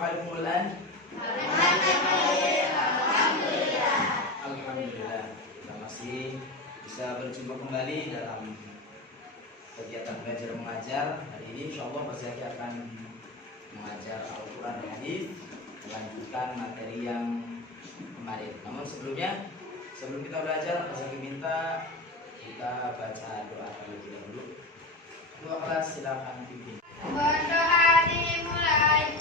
halikumul an? Alhamdulillah. Kita masih bisa berjumpa kembali dalam kegiatan belajar mengajar. Hari ini insyaallah Pak Zaki akan mengajar Al-Quran dan Hadis, melanjutkan materi yang kemarin. Namun sebelum kita belajar, Pak Zaki minta kita baca doa terlebih dahulu. Doa kelas silakan pimpin. Berdoa dimulai.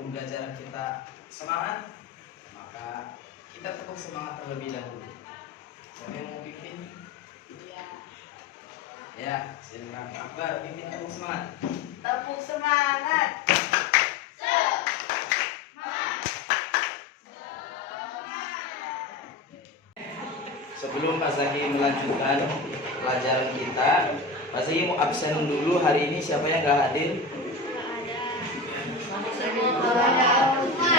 Pembelajaran kita semangat, maka kita tepuk semangat terlebih dahulu. Siapa yang mau pimpin? Ya, silakan Akbar pimpin tepuk semangat. Tepuk semangat. Sebelum Pak Zaki melanjutkan pelajaran kita, Pak Zaki mau absen dulu hari ini. Siapa yang nggak hadir?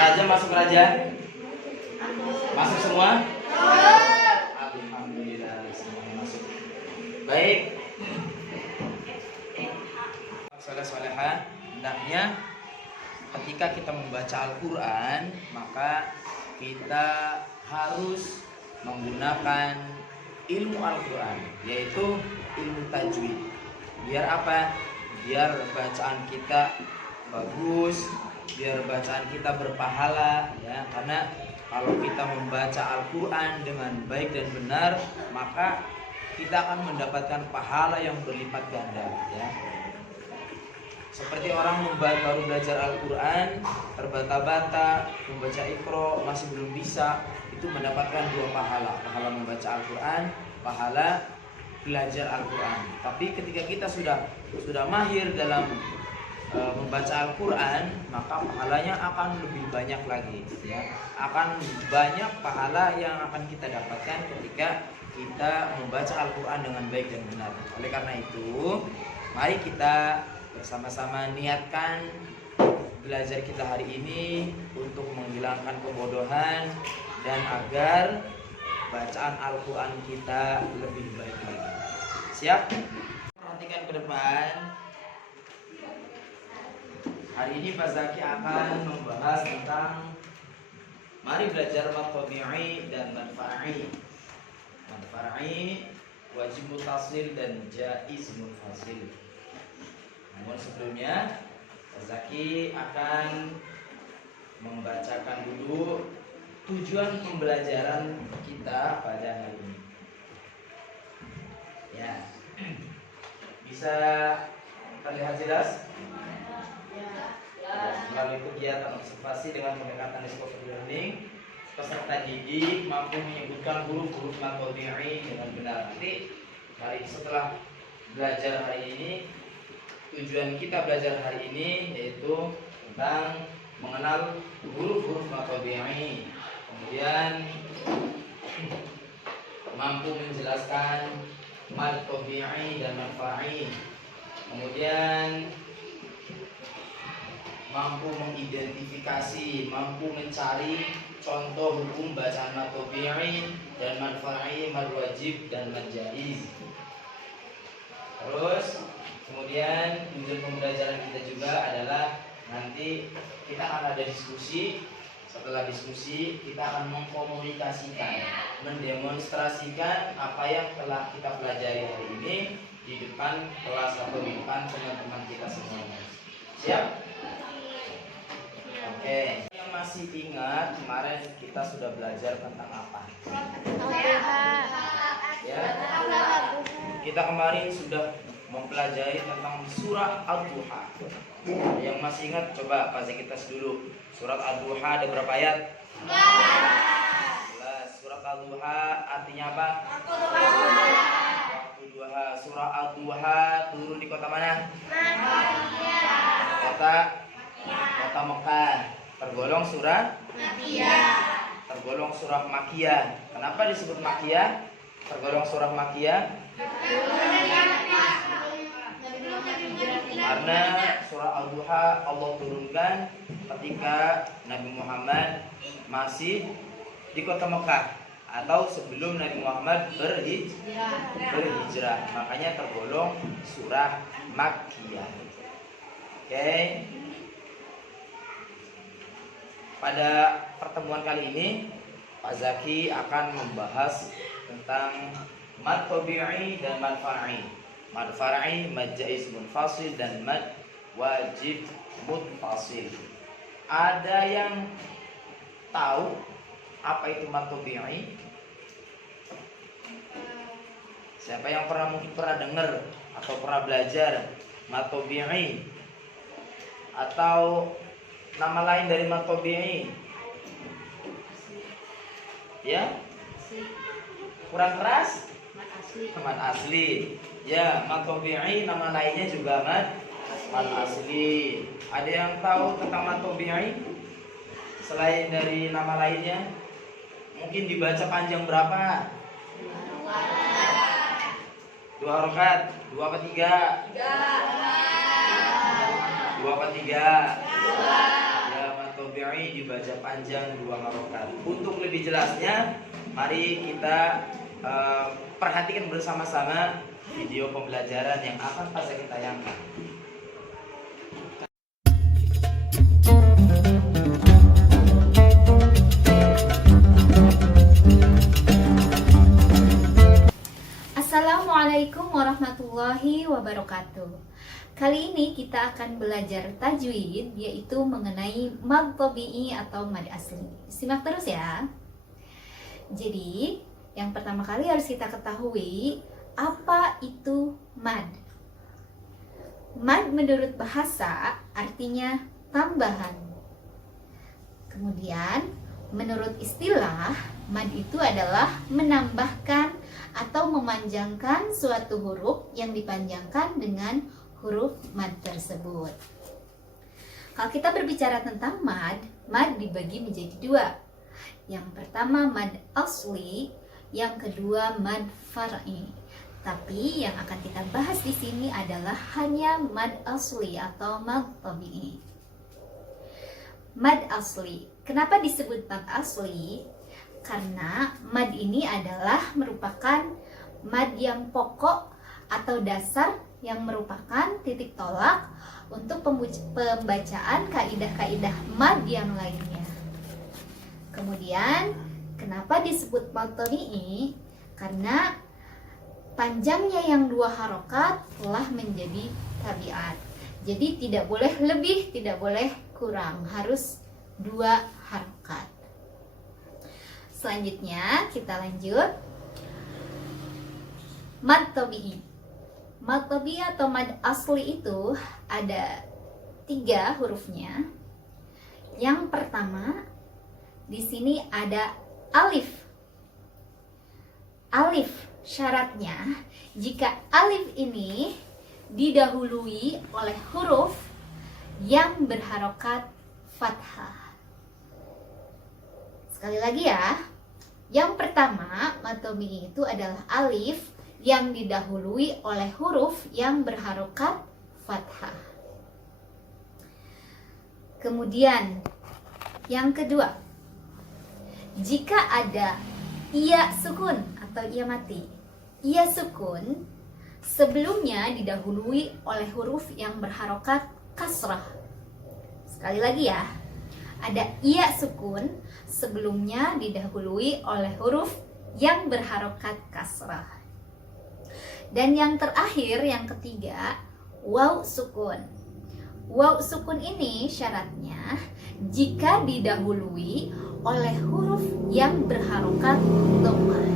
Raja masuk Raja? Masuk semua? Alhamdulillah semuanya masuk. Baik. Saleh-salehah, hendaknya ketika kita membaca Al-Quran, maka kita harus menggunakan ilmu Al-Quran, yaitu ilmu tajwid. Biar apa? Biar bacaan kita bagus, biar bacaan kita berpahala, ya. Karena kalau kita membaca Al-Quran dengan baik dan benar, maka kita akan mendapatkan pahala yang berlipat ganda, ya. Seperti orang baru belajar Al-Quran, terbata-bata, membaca Iqra masih belum bisa, itu mendapatkan dua pahala. Pahala membaca Al-Quran, pahala belajar Al-Quran. Tapi ketika kita sudah mahir dalam membaca Al-Quran, maka pahalanya akan lebih banyak lagi, ya. Akan banyak pahala yang akan kita dapatkan ketika kita membaca Al-Quran dengan baik dan benar. Oleh karena itu, mari kita bersama-sama niatkan belajar kita hari ini untuk menghilangkan kebodohan dan agar bacaan Al-Quran kita lebih baik lagi. Siap? Perhatikan ke depan. Hari ini Pak Zaki akan membahas tentang mari belajar mad tabi'i dan mad far'i. Mad far'i wajib mutasil dan jaiz munfasil. Namun sebelumnya Pak Zaki akan membacakan dulu tujuan pembelajaran kita pada hari ini. Ya, bisa terlihat jelas? Melalui kegiatan observasi dengan pendekatan discovery learning, peserta didik mampu menyebutkan huruf-huruf mad tabi'i dengan benar. Nanti mari setelah belajar hari ini, tujuan kita belajar hari ini yaitu tentang mengenal huruf-huruf mad tabi'i, kemudian mampu menjelaskan mad tabi'i dan mad far'i, kemudian mampu mengidentifikasi, mampu mencari contoh hukum bacaan mad tabi'i dan mad far'i, mad wajib dan mad jaiz. Terus kemudian tujuan pembelajaran kita juga adalah nanti kita akan ada diskusi. Setelah diskusi kita akan mengkomunikasikan, mendemonstrasikan apa yang telah kita pelajari hari ini di depan kelas atau di depan teman-teman kita semuanya. Siap? Oke. Yang masih ingat kemarin kita sudah belajar tentang apa? Ya. Kita kemarin sudah mempelajari tentang surah Ad-Duha. Yang masih ingat coba Pak Zaki tes dulu. Surat Ad-Duha ada berapa ayat? 11. Surat Ad-Duha artinya apa? Waktu duha. Surah Ad-Duha turun di kota mana? Kota Mekah. Tergolong surah tergolong surah Makkiyah. Kenapa disebut Makkiyah? Tergolong surah Makkiyah karena surah Al-Duha Allah turunkan ketika Nabi Muhammad masih di kota Mekah atau sebelum Nabi Muhammad berhijrah. Makanya tergolong surah Makkiyah. Oke. Pada pertemuan kali ini Pak Zaki akan membahas tentang mad tabi'i dan mad far'i. Mad far'i, mad jaiz munfasil dan mad wajib muttasil. Ada yang tahu apa itu mad tabi'i? Siapa yang mungkin pernah dengar atau pernah belajar mad tabi'i atau nama lain dari mad tabi'i? Ya? Kurang keras? Mad asli. Ya, mad tabi'i nama lainnya juga mad asli. Ada yang tahu tentang mad tabi'i? Selain dari nama lainnya? Mungkin dibaca panjang berapa? 2 harakat. 2 apa 3? 2 apa 3? Ya, mad tabi'i dibaca panjang 2 harakat. Untuk lebih jelasnya, mari kita perhatikan bersama-sama video pembelajaran yang akan Pak Zaki tayangkan. Assalamualaikum warahmatullahi wabarakatuh. Kali ini kita akan belajar tajwid, yaitu mengenai mad tabi'i atau mad asli. Simak terus ya. Jadi, yang pertama kali harus kita ketahui apa itu mad. Mad menurut bahasa artinya tambahan. Kemudian menurut istilah, mad itu adalah menambahkan atau memanjangkan suatu huruf yang dipanjangkan dengan huruf mad tersebut. Kalau kita berbicara tentang mad dibagi menjadi dua. Yang pertama mad asli, yang kedua mad far'i. Tapi yang akan kita bahas di sini adalah hanya mad asli atau mad tabi'i. Mad asli. Kenapa disebut mad asli? Karena mad ini adalah merupakan mad yang pokok atau dasar yang merupakan titik tolak untuk pembacaan kaidah-kaidah mad yang lainnya. Kemudian, kenapa disebut mad tabi'i? Karena panjangnya yang dua harokat telah menjadi tabiat. Jadi tidak boleh lebih, tidak boleh kurang, harus dua harokat. Selanjutnya kita lanjut. Mad tabi'i. Mad tabi'i atau mad asli itu ada 3 hurufnya. Yang pertama di sini ada alif. Alif syaratnya jika alif ini didahului oleh huruf yang berharokat fathah. Sekali lagi ya. Yang pertama, mad tabi'i itu adalah alif yang didahului oleh huruf yang berharokat fathah. Kemudian, yang kedua, jika ada iya sukun atau iya mati. Iya sukun sebelumnya didahului oleh huruf yang berharokat kasrah. Sekali lagi ya. Ada iya sukun sebelumnya didahului oleh huruf yang berharokat kasrah. Dan yang terakhir, yang ketiga, waw sukun. Waw sukun ini syaratnya jika didahului oleh huruf yang berharokat dhammah.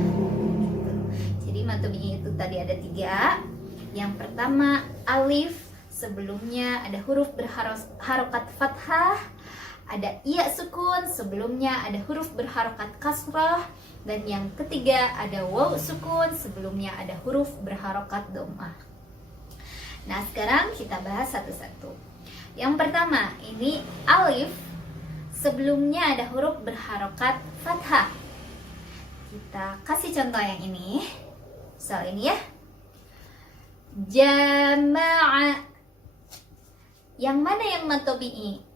Jadi mad tabi'i itu tadi ada 3. Yang pertama alif, sebelumnya ada huruf berharokat fathah. Ada iya sukun, sebelumnya ada huruf berharokat kasrah. Dan yang ketiga ada waw sukun, sebelumnya ada huruf berharokat dhammah. Nah sekarang kita bahas satu-satu. Yang pertama, ini alif, sebelumnya ada huruf berharokat fathah. Kita kasih contoh yang ini. Misal ini ya. Jama'a. Yang mana yang mad tabi'i?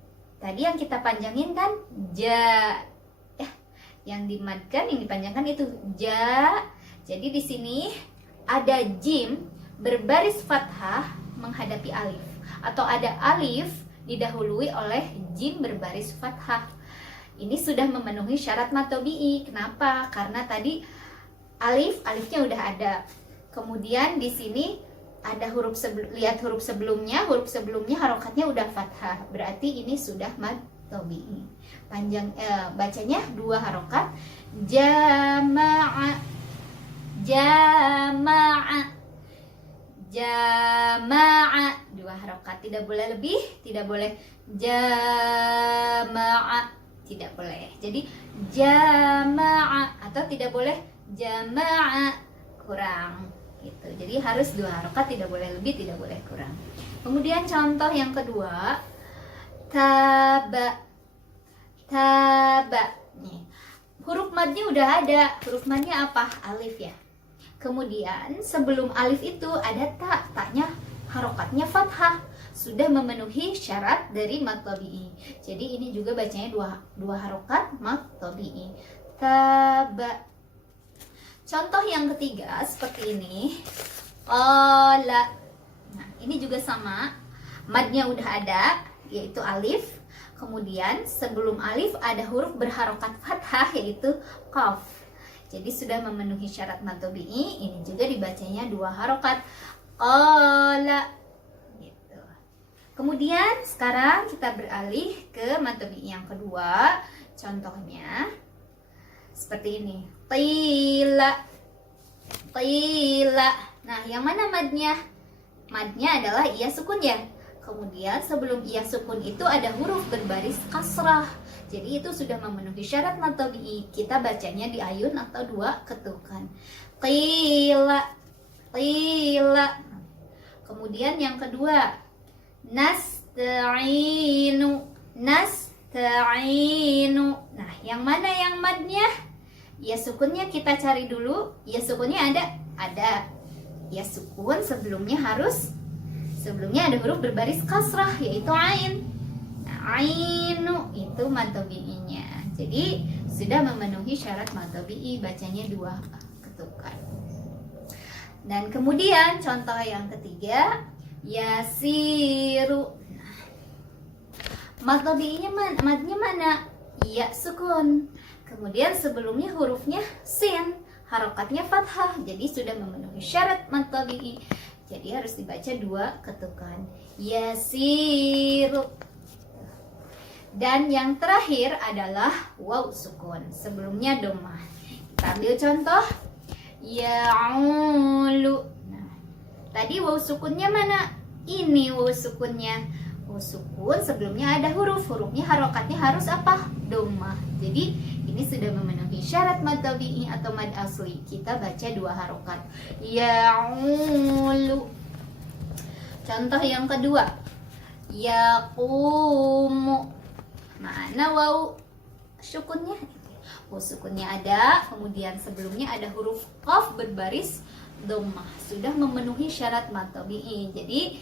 Tadi yang kita panjangin kan ja, yang dimadkan, yang dipanjangkan itu ja. Jadi di sini ada jim berbaris fathah menghadapi alif, atau ada alif didahului oleh jim berbaris fathah. Ini sudah memenuhi syarat mad tabi'i. Kenapa? Karena tadi alifnya udah ada. Kemudian di sini ada lihat huruf sebelumnya harokatnya udah fathah, berarti ini sudah mad tabi'i. Panjang bacanya 2 harokat. Jama'a, jama'a, jama'a, 2 harokat, tidak boleh lebih, tidak boleh jama'a, tidak boleh. Jadi jama'a, atau tidak boleh jama'a, kurang gitu. Jadi harus 2 harokat, tidak boleh lebih, tidak boleh kurang. Kemudian contoh yang kedua, taba. Taba. Nih, huruf madnya udah ada. Huruf madnya apa? Alif ya. Kemudian sebelum alif itu ada ta. Ta-nya harokatnya fathah. Sudah memenuhi syarat dari mad tabi'i. Jadi ini juga bacanya 2 harokat mad tabi'i. Taba. Contoh yang ketiga seperti ini. Qala. Nah, ini juga sama. Madnya udah ada, yaitu alif. Kemudian sebelum alif ada huruf berharokat fathah, yaitu qaf. Jadi sudah memenuhi syarat mad tabi'i. Ini juga dibacanya 2 harokat. Qala. Gitu. Kemudian sekarang kita beralih ke mad tabi'i yang kedua. Contohnya seperti ini. Qila. Qila. Nah, yang mana madnya? Madnya adalah iya sukun ya. Kemudian sebelum iya sukun itu ada huruf berbaris kasrah. Jadi itu sudah memenuhi syarat mad tabi'i. Kita bacanya di ayun atau 2 ketukan. Qila. Qila. Kemudian yang kedua, nasta'inu. nasta'inu, nasta'inu. Nah, yang mana yang madnya? Ya sukunnya kita cari dulu. Ya sukunnya ada? Ada. Ya sukun sebelumnya ada huruf berbaris kasrah yaitu ain. Nah, ainu itu mad tabi'inya. Jadi sudah memenuhi syarat mad tabi'i, bacanya 2 ketukan. Dan kemudian contoh yang ketiga, yasiru. Mad tabi'inya madnya mana? Ya sukun. Kemudian sebelumnya hurufnya sin, harokatnya fathah. Jadi sudah memenuhi syarat mad tabi'i. Jadi harus dibaca 2 ketukan. Yasiru. Dan yang terakhir adalah waw sukun. Sebelumnya dhammah. Kita ambil contoh. Ya'ulu. Nah, tadi waw sukunnya mana? Ini waw sukunnya. Waw sukun sebelumnya ada hurufnya harokatnya harus apa? Dhammah. Jadi ini sudah memenuhi syarat mad tabi'i atau mad asli. Kita baca 2 harokat. Ya'ulu. Contoh yang kedua. Yaqumu. Mana waw sukunnya? Waw sukunnya ada, kemudian sebelumnya ada huruf qaf berbaris dhammah. Sudah memenuhi syarat mad tabi'i. Jadi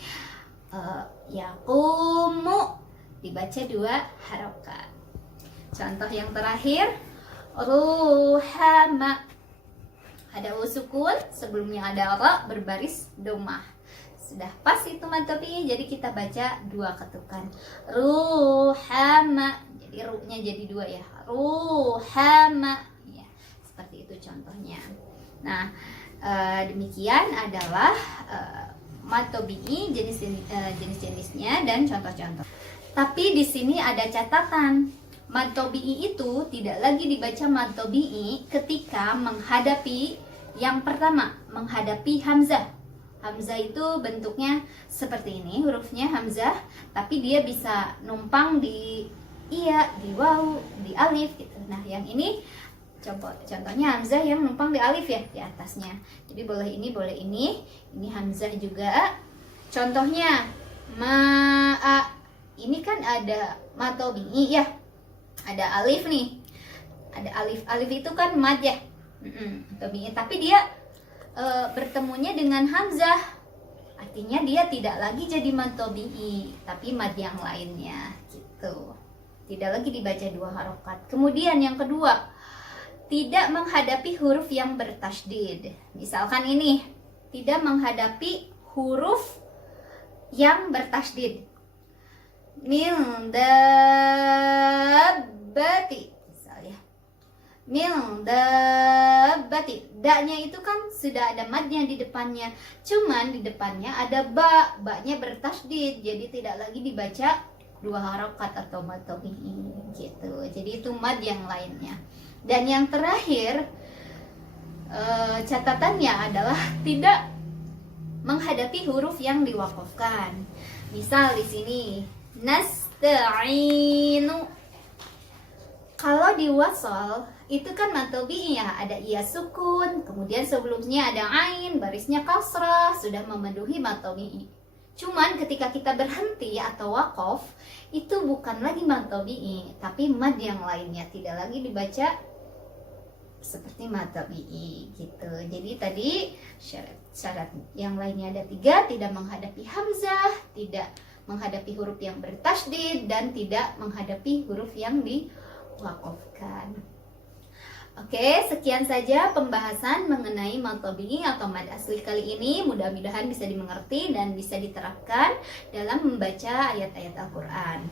yaqumu dibaca 2 harokat. Contoh yang terakhir, ruhama. Ada waw sukun, sebelumnya ada ra berbaris dhammah. Sudah pas itu mad tabi'i, jadi kita baca 2 ketukan. Ruhama. Jadi ru-nya jadi 2 ya. Ruhama. Ya, seperti itu contohnya. Nah, demikian adalah mad tabi'i jenis-jenisnya dan contoh-contoh. Tapi di sini ada catatan. Mad tabi'i itu tidak lagi dibaca mad tabi'i ketika menghadapi yang pertama, menghadapi hamzah. Hamzah itu bentuknya seperti ini, hurufnya hamzah, tapi dia bisa numpang di iya, di waw, di alif gitu. Nah, yang ini contohnya hamzah yang numpang di alif ya, di atasnya. Jadi boleh ini, boleh ini. Ini hamzah juga. Contohnya ma'a. Ini kan ada mad tabi'i ya. Ada alif nih. Ada alif. Alif itu kan mad ya. Tabi'i, tapi dia bertemunya dengan hamzah, artinya dia tidak lagi jadi mad tabi'i, tapi mad yang lainnya gitu. Tidak lagi dibaca 2 harokat. Kemudian yang kedua, tidak menghadapi huruf yang bertasydid. Misalkan ini, tidak menghadapi huruf yang bertasydid. Min dabbati. Min dabbati. Da-nya itu kan sudah ada madnya di depannya. Cuman di depannya ada ba. Ba-nya bertasydid. Jadi tidak lagi dibaca 2 harokat atau mad tabi'i gitu. Jadi itu mad yang lainnya. Dan yang terakhir catatannya adalah tidak menghadapi huruf yang diwakafkan. Misal di sini nasta'inu. Kalau di wasal itu kan mad tabi'i ya, ada iya sukun, kemudian sebelumnya ada ain, barisnya kasrah, sudah memenuhi mad tabi'i. Cuman ketika kita berhenti atau wakaf, itu bukan lagi mad tabi'i, tapi mad yang lainnya, tidak lagi dibaca seperti mad tabi'i gitu. Jadi tadi syarat yang lainnya ada 3, tidak menghadapi hamzah, tidak menghadapi huruf yang bertasydid, dan tidak menghadapi huruf yang diwakafkan. Oke, sekian saja pembahasan mengenai mad tabi'i atau mad asli kali ini. Mudah-mudahan bisa dimengerti dan bisa diterapkan dalam membaca ayat-ayat Al-Quran.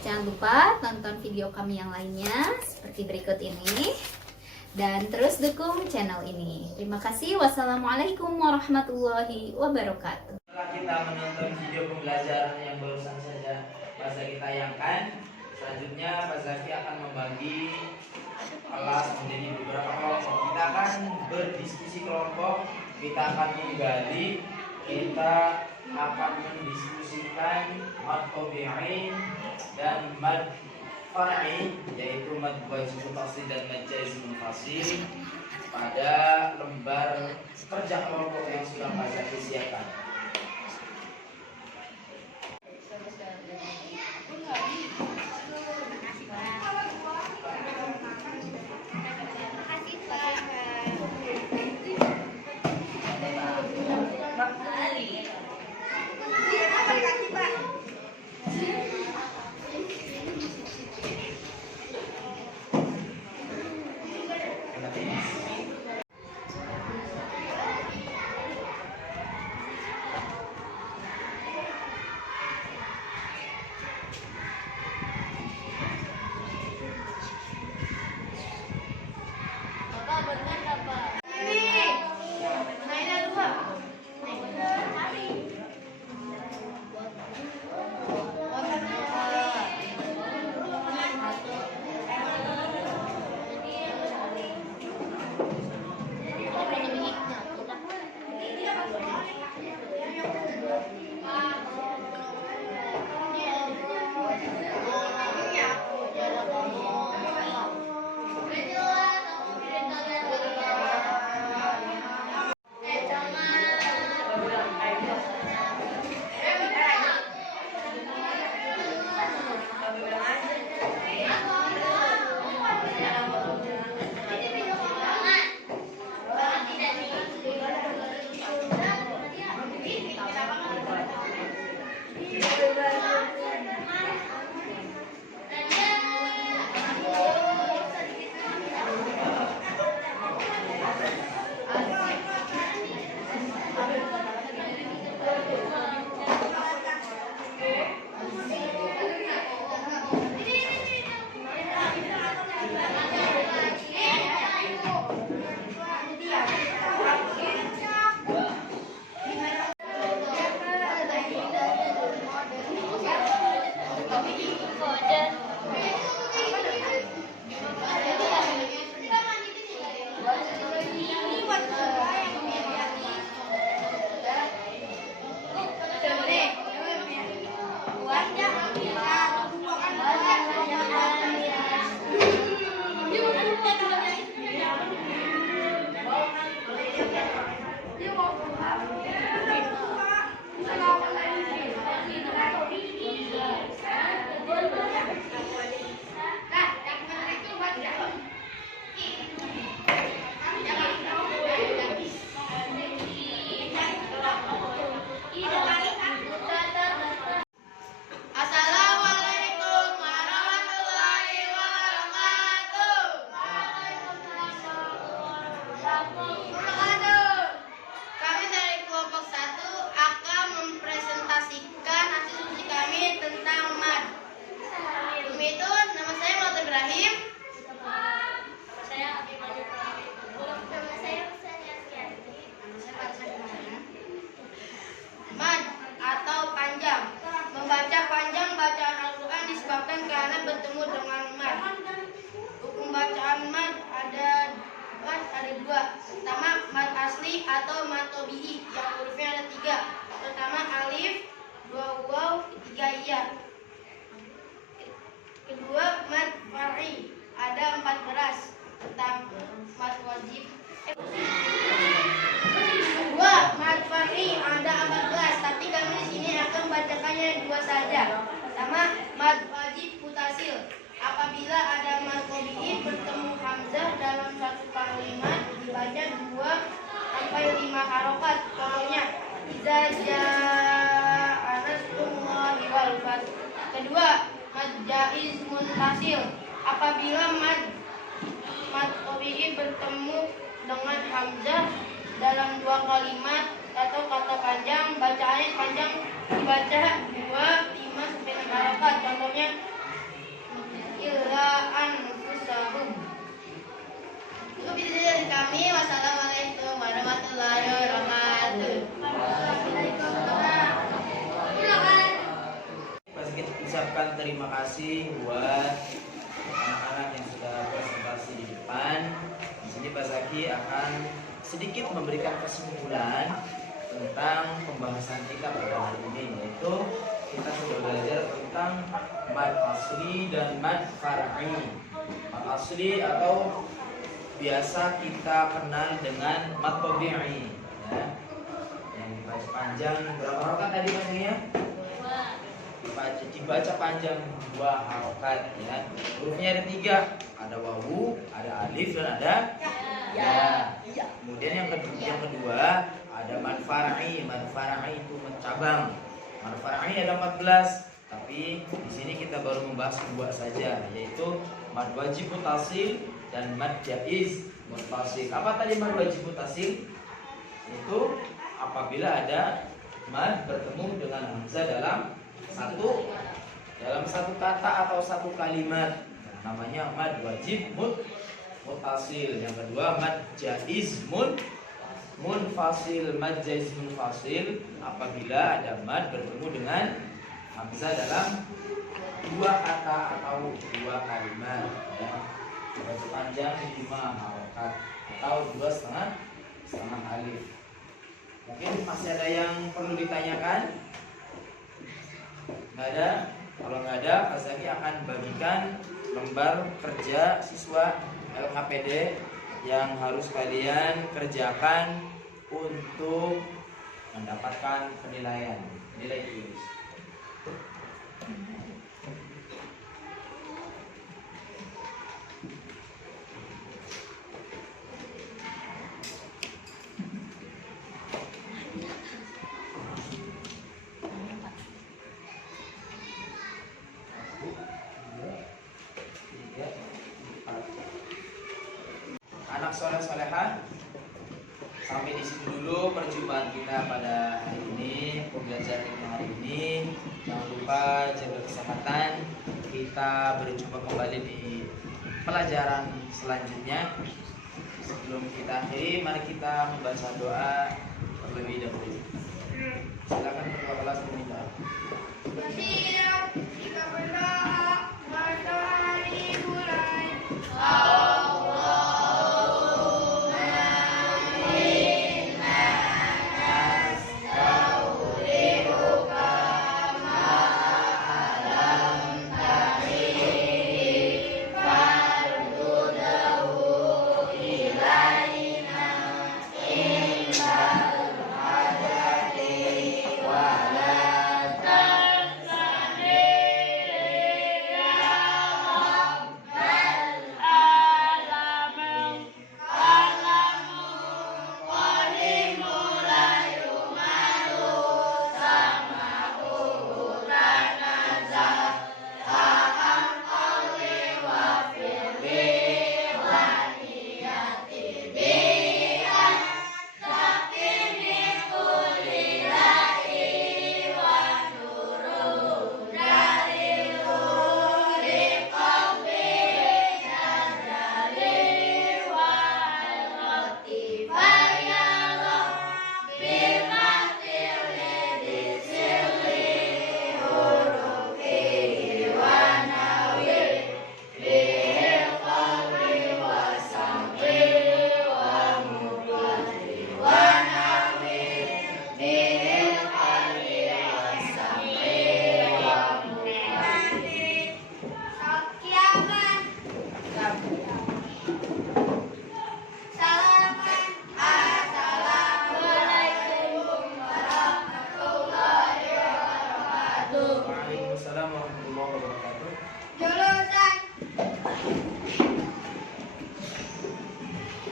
Jangan lupa tonton video kami yang lainnya seperti berikut ini. Dan terus dukung channel ini. Terima kasih. Wassalamualaikum warahmatullahi wabarakatuh. Setelah kita menonton video pembelajaran yang barusan saja Pak Zaki tayangkan, selanjutnya Pak Zaki akan membagi kelas menjadi beberapa kelompok. Kita akan berdiskusi kelompok, kita akan menggali, kita akan mendiskusikan mad tabi'i dan mad far'i, yaitu mad wajib mufassal dan mad jaiz munfasil pada lembar kerja kelompok yang sudah Pak Zaki siapkan. Assalamualaikum warahmatullahi wabarakatuh. Kami dari kelompok 1 akan mempresentasikan hasil uji kami tentang mad. Itu nama saya Muhammad Ibrahim. Mad atau panjang. Membaca panjang bacaan Al-Quran disebabkan karena bertemu dengan mad. Hukum bacaan mad ada dua. Pertama, mad asli atau mad tabi'i yang hurufnya ada 3. Pertama alif, 2 waw, 3 ya. Kedua, mad far'i ada 14. Pertama, mad wajib. Kedua, mad far'i ada 14, tapi kami di sini akan membacakannya 2 saja. Pertama, mad wajib mutasil. Apabila ada mad tabi'i bertemu hamzah dalam satu kalimat dibaca 2 sampai 5 harokat. Contohnya, idza jaa nasrullahi wal fath. Kedua, mad jaiz munfasil. Apabila mad tabi'i bertemu dengan hamzah dalam 2 kalimat atau kata panjang, bacaannya panjang dibaca 2, 5 sampai 6 harokat. Contohnya illa anfusahum. Cukup itu dari kami. Wassalamualaikum warahmatullahi wabarakatuh. Kita ucapkan terima kasih buat anak-anak yang sudah presentasi di depan. Di sini Pak Zaki akan sedikit memberikan kesimpulan tentang pembahasan kita pada hari ini, yaitu kita sudah belajar tentang mad asli dan mad far'i. Mad asli atau biasa kita kenal dengan mad tabi'i, ya. Yang dibaca panjang berapa harokat tadi maksudnya? Dibaca panjang 2 harokat, ya. Hurufnya ada 3, ada wawu, ada alif dan ada ya. Kemudian yang kedua ada mad far'i. Mad far'i itu mencabang. Mad far'i ada 14, tapi di sini kita baru membahas 2 saja, yaitu mad wajib mutasil dan mad jaiz mutasil. Apa tadi mad wajib mutasil? Itu apabila ada mad bertemu dengan hamzah dalam satu kata atau satu kalimat, namanya mad wajib mutasil. Yang kedua mad jaiz munfasil. Mad jaiz munfasil apabila ada mad bertemu dengan hamzah dalam 2 kata atau 2 kalimat, ya. Baca panjang 5 harokat atau 2,5 alif. Mungkin masih ada yang perlu ditanyakan? Nggak ada? Kalau nggak ada, Pak Zaki akan bagikan lembar kerja siswa LKPD yang harus kalian kerjakan untuk mendapatkan nilai tulis. Anak soleh-soleha, sampai di sini dulu perjumpaan kita pada hari ini, pembelajaran kita hari ini. Jangan lupa jaga kesehatan. Kita berjumpa kembali di pelajaran selanjutnya. Sebelum kita akhiri, mari kita membaca doa terlebih dahulu. Silakan ketua kelas meminta. Bersiap jika berdoa, matahari mulai.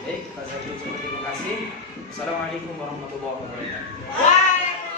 Baik, saya ucapkan terima kasih. Assalamualaikum warahmatullahi wabarakatuh. Waalaikumsalam.